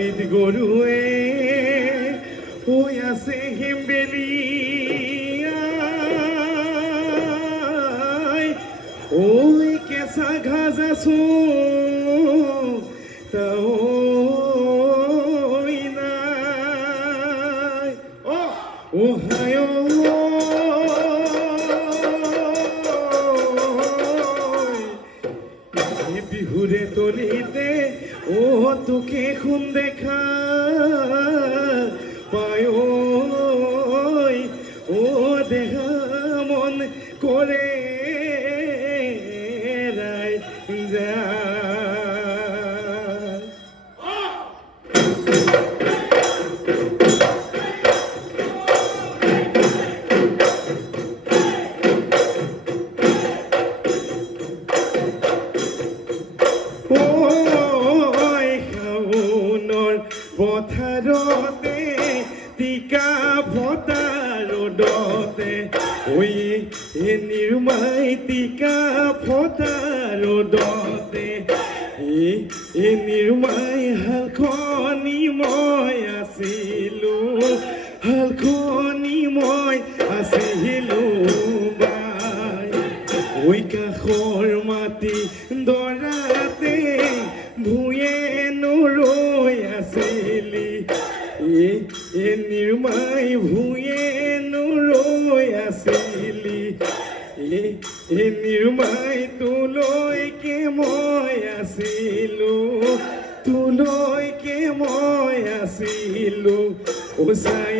গোহালিত গৰুৱে হৈ আছে হেম্বেলি ঐ কেঁচা ঘাজ আছো তাই নাই ওহায় বিহুৰে তলিতে তোকে খুন দেখা পায় দেহা মন কৰে ৰায় যা পথাৰতে টিকা ভটাৰ ৰ'দতে ঐ নিৰ্মাই টিকা ভটাৰ ৰ'দতে নিৰ্মাই হালখনি মই আছিলোঁ হালখনি মই আছিলোঁ বাই ঐ কাষৰ মাটি দৰাতে ভূঞে নৰৈ আছিলি নিৰ্মাই ভূঞে নৰৈ আছিলি নিৰ্মাই তোলৈকে মই আছিলোঁ তোলৈকে মই আছিলোঁ চাই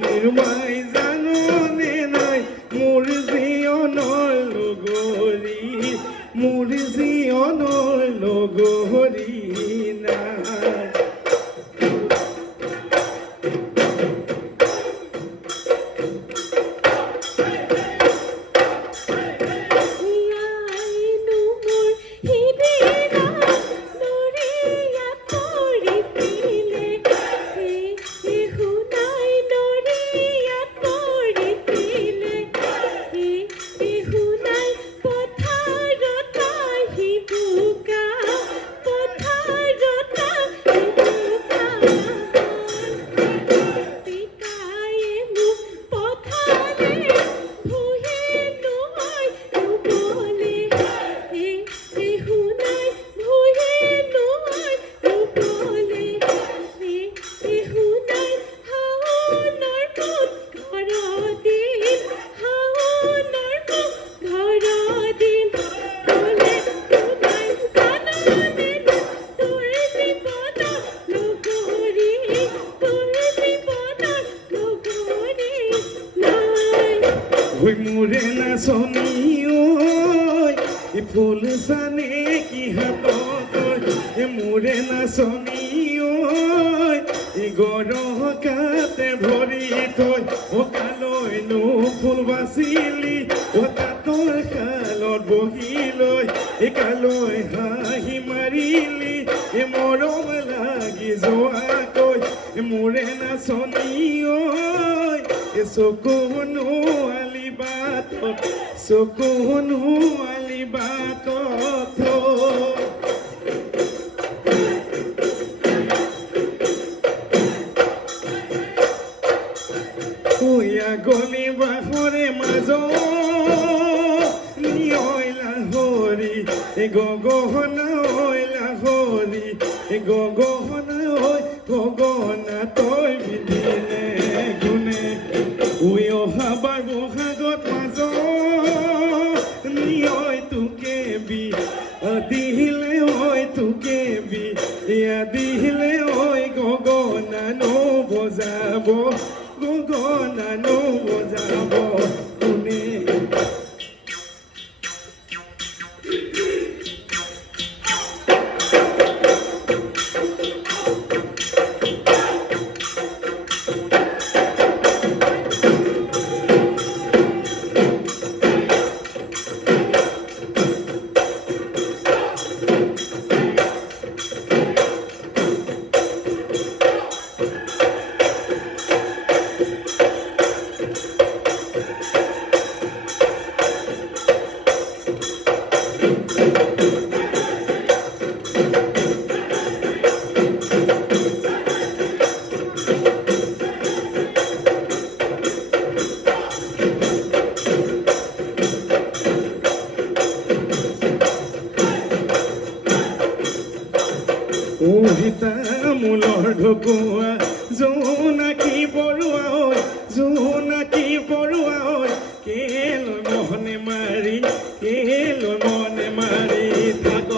নিৰ্মাই জাননে নাই মোৰ জীৱনৰ লগৰী মোৰ জীৱনৰ লগৰী নাই মোৰে নাচনী ঐ ফুল জানে কি হাতত মোৰে নাচনী ঐ গৰকাতে ভৰি থৈ কালৈনো ফুল বাচিলি তাঁতৰ শালত বহি লৈ কালৈ হাঁহি মাৰিলি মৰম লাগি যোৱাকৈ মোৰে নাচনী ঐ চকু নোৱালি বাটত চকু নোৱালি বাটত গলি বাহৰে মাজত নিয়লা হৰি গগনা লাহৰি গগনা গগনা তই বিধিলে গুণে অহাবাৰ বহাগত মাজত নিয় তোকে বি দিলে তোকে বি দিলে গগনা নবজাব গগনা নবজাব কোনে উৰিতা মূলৰ ঢকুৱা জোনাকী বৰুৱা ঐ জোনাকী বৰুৱা ঐ কেলৈ মনে মাৰি কেলৈ মনে মাৰি থাক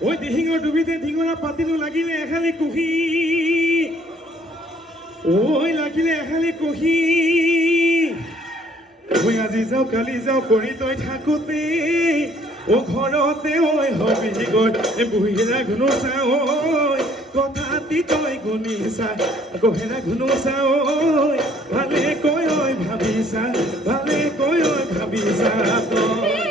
ঐ দিহিঙৰ ডুবিতে ধিঙৰা পাতিলো লাগিলে এখালি কুহি ঐ লাগিলে এখালি কুহি ঐ আজি যাওঁ কালি যাওঁ কৰি তই থাকোতে ও ঘৰতে ঐ হবি গৈ বুঢ়ীৰা ঘুনুচা ঐ কথাটি তই গুণিছা গহেৰা ঘুনুচা ঐ ভালে কৈ ঐ ভাবিছা ভালে কৈ ঐ ভাবিছা তই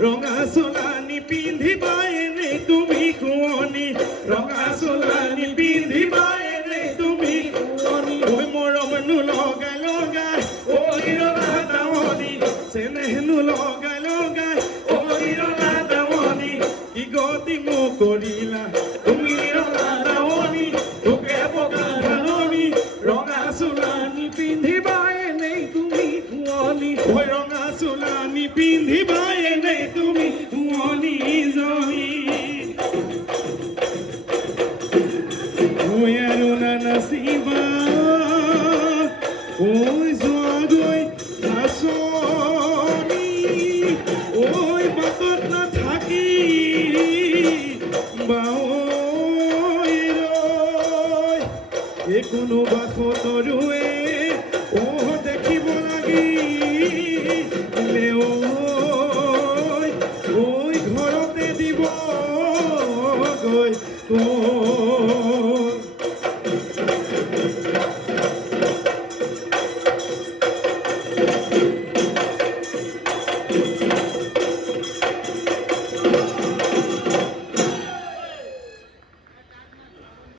ৰঙা চোলানি পিন্ধিবাই ৰে তুমি কুঁৱনী ৰঙা চোলানি পিন্ধিবাই ৰে তুমি কুঁৱনী ঐ মৰমনো লগাই লগাই ঐ ৰঙা দাৱনী চেনেহনো লগাই লগাই ঐ ৰঙা দাৱনী কি গতি মোক কৰিলা তুমি ৰঙা দাৱনী তোকে পকা ধাননি ৰঙা চোলানি পিন্ধিবাই নে তুমি কুঁৱনী ঐ ৰঙা চোলানি পিন্ধিবাই নে তুমি কুঁৱনী জনী